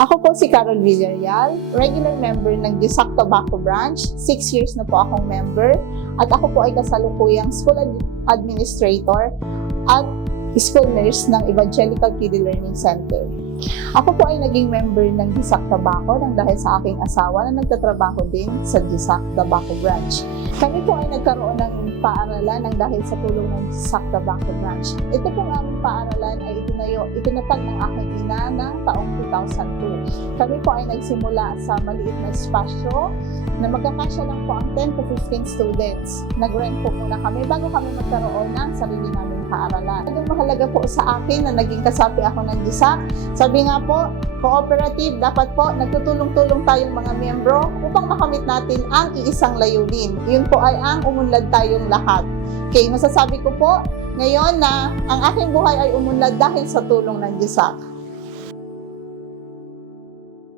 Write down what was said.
Ako po si Carol Villarreal, regular member ng GISAC Tobacco Branch. 6 years na po akong member at ako po ay kasalukuyang school administrator at school nurse ng Evangelical Kiddie Learning Center. Ako po ay naging member ng GISAC Tobacco nang dahil sa aking asawa na nagtatrabaho din sa GISAC Tobacco Branch. Kami po ay nagkaroon ng paaralan nang dahil sa tulong ng GISAC Tobacco Branch. Ito pong aming paaralan ay itinatag ng aking ina ng taong 2002. Kami po ay nagsimula sa maliit na espasyo na magkakasya lang po ang 10 to 15 students. Nag-rent po muna kami bago kami magkaroon ng sarili naming paaralan. Ang mahalaga po sa akin na naging kasapi ako ng GISAC. Sabi nga po, cooperative, dapat po nagtutulong-tulong tayong mga miyembro upang makamit natin ang iisang layunin. Yun po ay ang umunlad tayong lahat. Okay, masasabi ko po ngayon na ang aking buhay ay umunlad dahil sa tulong ng GISAC.